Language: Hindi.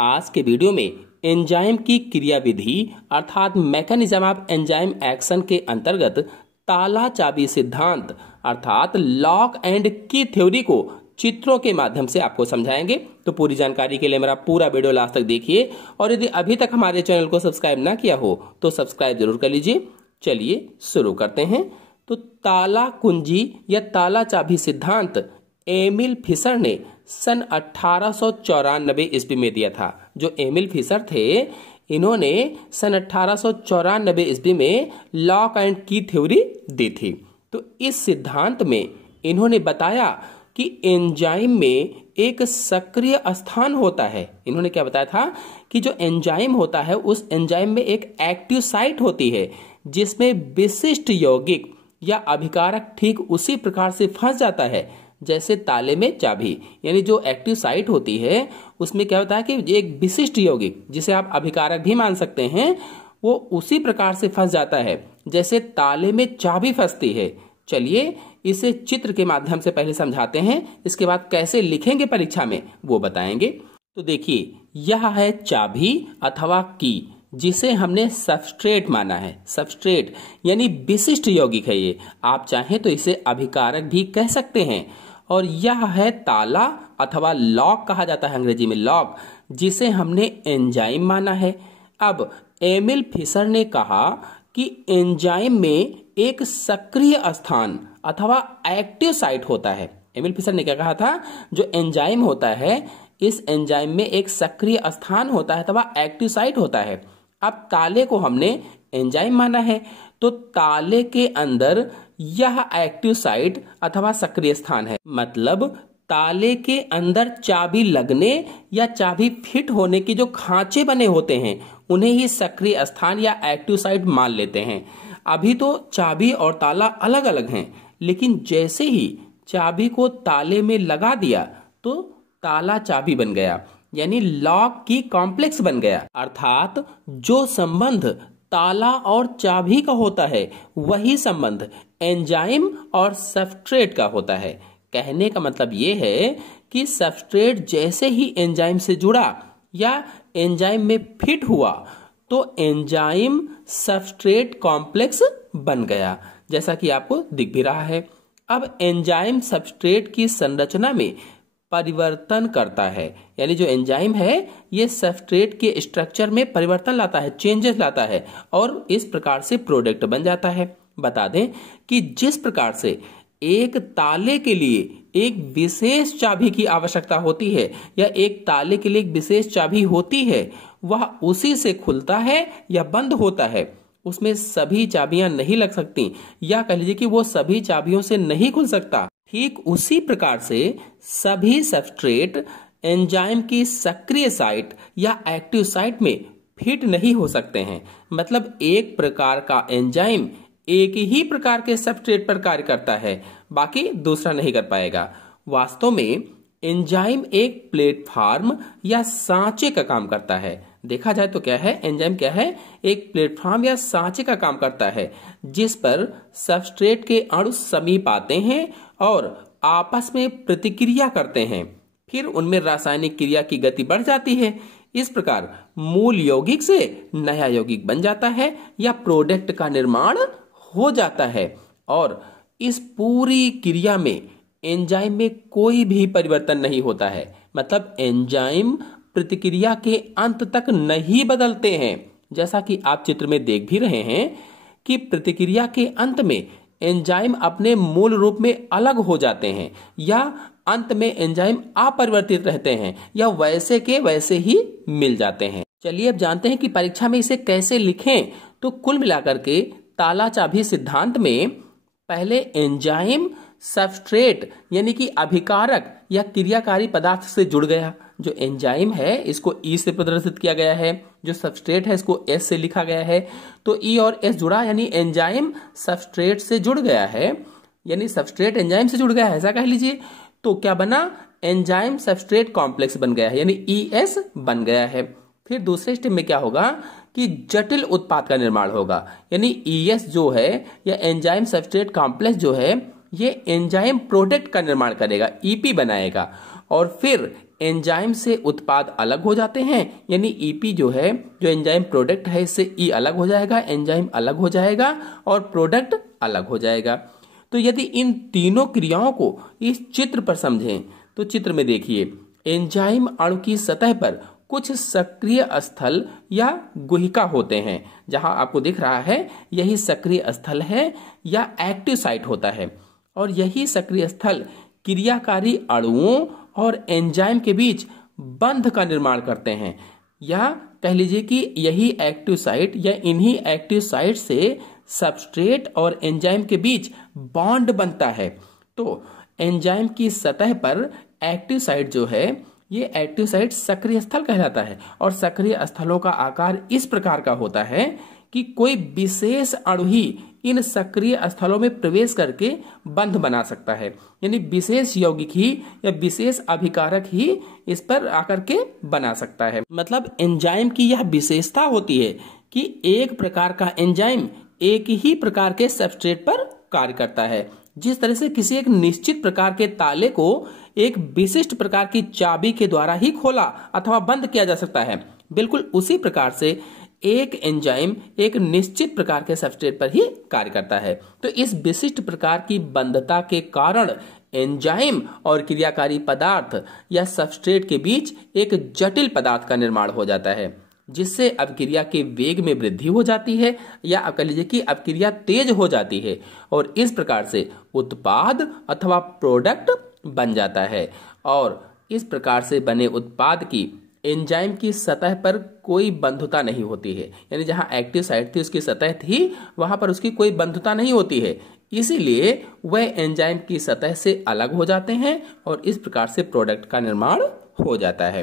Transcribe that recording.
आज के वीडियो में एंजाइम की क्रियाविधि अर्थात मैकेनिज्म ऑफ एंजाइम एक्शन के अंतर्गत ताला चाबी सिद्धांत अर्थात लॉक एंड की थ्योरी को चित्रों के माध्यम से आपको समझाएंगे। तो पूरी जानकारी के लिए मेरा पूरा वीडियो लास्ट तक देखिए और यदि अभी तक हमारे चैनल को सब्सक्राइब ना किया हो तो सब्सक्राइब जरूर कर लीजिए। चलिए शुरू करते हैं। तो ताला कुंजी या ताला चाबी सिद्धांत एमिल फिशर ने सन 1894 ईस्वी में दिया था। जो एमिल फिशर थे इन्होंने सन 1894 ईस्वी में लॉक एंड की थ्योरी दी थी। तो इस सिद्धांत में इन्होंने बताया कि एंजाइम में एक सक्रिय स्थान होता है। इन्होंने क्या बताया था कि जो एंजाइम होता है उस एंजाइम में एक एक्टिव साइट होती है जिसमें विशिष्ट यौगिक या अभिकारक ठीक उसी प्रकार से फंस जाता है जैसे ताले में चाबी। यानी जो एक्टिव साइट होती है उसमें क्या होता है कि एक विशिष्ट यौगिक जिसे आप अभिकारक भी मान सकते हैं वो उसी प्रकार से फंस जाता है जैसे ताले में चाबी फंसती है। चलिए इसे चित्र के माध्यम से पहले समझाते हैं, इसके बाद कैसे लिखेंगे परीक्षा में वो बताएंगे। तो देखिए यह है चाबी अथवा की जिसे हमने सबस्ट्रेट माना है। सबस्ट्रेट यानी विशिष्ट यौगिक है ये, आप चाहें तो इसे अभिकारक भी कह सकते हैं। और यह है ताला अथवा लॉक कहा जाता है अंग्रेजी में लॉक, जिसे हमने एंजाइम माना है। अब एमिल फिशर ने कहा कि एंजाइम में एक सक्रिय स्थान अथवा एक्टिव साइट होता है। एमिल फिशर ने क्या कहा था, जो एंजाइम होता है इस एंजाइम में एक सक्रिय स्थान होता है अथवा एक्टिव साइट होता है। अब ताले को हमने एंजाइम माना है तो ताले के अंदर यह एक्टिव साइट अथवा सक्रिय स्थान है। मतलब ताले के अंदर चाबी लगने या चाबी फिट होने के जो खांचे बने होते हैं उन्हें ही सक्रिय स्थान या एक्टिव साइट मान लेते हैं। अभी तो चाबी और ताला अलग अलग हैं, लेकिन जैसे ही चाबी को ताले में लगा दिया तो ताला चाबी बन गया, यानी लॉक की कॉम्प्लेक्स बन गया। अर्थात जो संबंध ताला और चाबी का होता है वही संबंध एंजाइम और सबस्ट्रेट का होता है। कहने का मतलब ये है कि सबस्ट्रेट जैसे ही एंजाइम से जुड़ा या एंजाइम में फिट हुआ तो एंजाइम सबस्ट्रेट कॉम्प्लेक्स बन गया, जैसा कि आपको दिख भी रहा है। अब एंजाइम सबस्ट्रेट की संरचना में परिवर्तन करता है, यानी जो एंजाइम है ये सबस्ट्रेट के स्ट्रक्चर में परिवर्तन लाता है, चेंजेस लाता है और इस प्रकार से प्रोडक्ट बन जाता है। बता दें कि जिस प्रकार से एक ताले के लिए एक विशेष चाबी की आवश्यकता होती है या एक ताले के लिए एक विशेष चाबी होती है, वह उसी से खुलता है या बंद होता है। उसमें सभी चाबियां नहीं लग सकती या कह लीजिए कि वो सभी चाबियों से नहीं खुल सकता। ठीक उसी प्रकार से सभी सबस्ट्रेट एंजाइम की सक्रिय साइट या एक्टिव साइट में फिट नहीं हो सकते हैं। मतलब एक प्रकार का एंजाइम एक ही प्रकार के सबस्ट्रेट पर कार्य करता है, बाकी दूसरा नहीं कर पाएगा। वास्तव में एंजाइम एक प्लेटफॉर्म या सांचे का काम करता है। देखा जाए तो क्या है, एंजाइम क्या है, एक प्लेटफॉर्म या सांचे का काम करता है जिस पर सबस्ट्रेट के अणु समीप आते हैं और आपस में प्रतिक्रिया करते हैं, फिर उनमें रासायनिक क्रिया की गति बढ़ जाती है। इस प्रकार मूल यौगिक से नया यौगिक बन जाता है या प्रोडक्ट का निर्माण हो जाता है। और इस पूरी क्रिया में एंजाइम में कोई भी परिवर्तन नहीं होता है। मतलब एंजाइम प्रतिक्रिया के अंत तक नहीं बदलते हैं, जैसा कि आप चित्र में देख भी रहे हैं कि प्रतिक्रिया के अंत में एंजाइम अपने मूल रूप में अलग हो जाते हैं या अंत में एंजाइम अपरिवर्तित रहते हैं या वैसे के वैसे ही मिल जाते हैं। चलिए अब जानते हैं कि परीक्षा में इसे कैसे लिखें। तो कुल मिलाकर के ताला चाबी सिद्धांत में पहले एंजाइम सबस्ट्रेट यानी कि अभिकारक या क्रियाकारी पदार्थ से जुड़ गया। जो एंजाइम है इसको ई से प्रदर्शित किया गया है, जो सबस्ट्रेट है इसको एस से लिखा गया है। तो ई और एस जुड़ा यानी एंजाइम सबस्ट्रेट से जुड़ गया है, यानी सबस्ट्रेट एंजाइम से जुड़ गया है ऐसा कह लीजिए। तो क्या बना, एंजाइम सबस्ट्रेट कॉम्प्लेक्स बन गया है यानी ई एस बन गया है। फिर दूसरे स्टेप में क्या होगा कि जटिल उत्पाद का निर्माण होगा, यानी ई एस जो है या एंजाइम सबस्ट्रेट कॉम्प्लेक्स जो है ये एंजाइम प्रोडक्ट का निर्माण करेगा, ईपी बनाएगा। और फिर एंजाइम से उत्पाद अलग हो जाते हैं, यानी ईपी जो है, जो एंजाइम प्रोडक्ट है, इससे ई अलग हो जाएगा, एंजाइम अलग हो जाएगा और प्रोडक्ट अलग हो जाएगा। तो यदि इन तीनों क्रियाओं को इस चित्र पर समझें तो चित्र में देखिए, एंजाइम अणु की सतह पर कुछ सक्रिय स्थल या गुहिका होते हैं। जहां आपको दिख रहा है यही सक्रिय स्थल है या एक्टिव साइट होता है, और यही सक्रिय स्थल क्रियाकारी अणुओं और एंजाइम के बीच बंध का निर्माण करते हैं, या कह लीजिए कि यही एक्टिव साइट या इन्हीं एक्टिव साइट से सबस्ट्रेट और एंजाइम के बीच बॉन्ड बनता है। तो एंजाइम की सतह पर एक्टिव साइट जो है, ये एक्टिव साइट सक्रिय स्थल कहलाता है, और सक्रिय स्थलों का आकार इस प्रकार का होता है कि कोई विशेष अणु ही इन सक्रिय स्थलों में प्रवेश करके बंध बना सकता है, यानी विशेष यौगिक ही या विशेष अभिकारक ही इस पर आकर के बना सकता है। मतलब एंजाइम की यह विशेषता होती है कि एक प्रकार का एंजाइम एक ही प्रकार के सबस्ट्रेट पर कार्य करता है। जिस तरह से किसी एक निश्चित प्रकार के ताले को एक विशिष्ट प्रकार की चाबी के द्वारा ही खोला अथवा बंद किया जा सकता है, बिल्कुल उसी प्रकार से एक एंजाइम एक निश्चित प्रकार के सबस्ट्रेट पर ही कार्य करता है। तो इस विशिष्ट प्रकार की बंधता के कारण एंजाइम और क्रियाकारी पदार्थ या सबस्ट्रेट के बीच एक जटिल पदार्थ का निर्माण हो जाता है, जिससे अभिक्रिया के वेग में वृद्धि हो जाती है, या आप कह लीजिए कि अभिक्रिया तेज हो जाती है, और इस प्रकार से उत्पाद अथवा प्रोडक्ट बन जाता है। और इस प्रकार से बने उत्पाद की एंजाइम की सतह पर कोई बंधुता नहीं होती है, यानी जहां एक्टिव साइट थी उसकी सतह थी, वहां पर उसकी कोई बंधुता नहीं होती है, इसीलिए वह एंजाइम की सतह से अलग हो जाते हैं और इस प्रकार से प्रोडक्ट का निर्माण हो जाता है।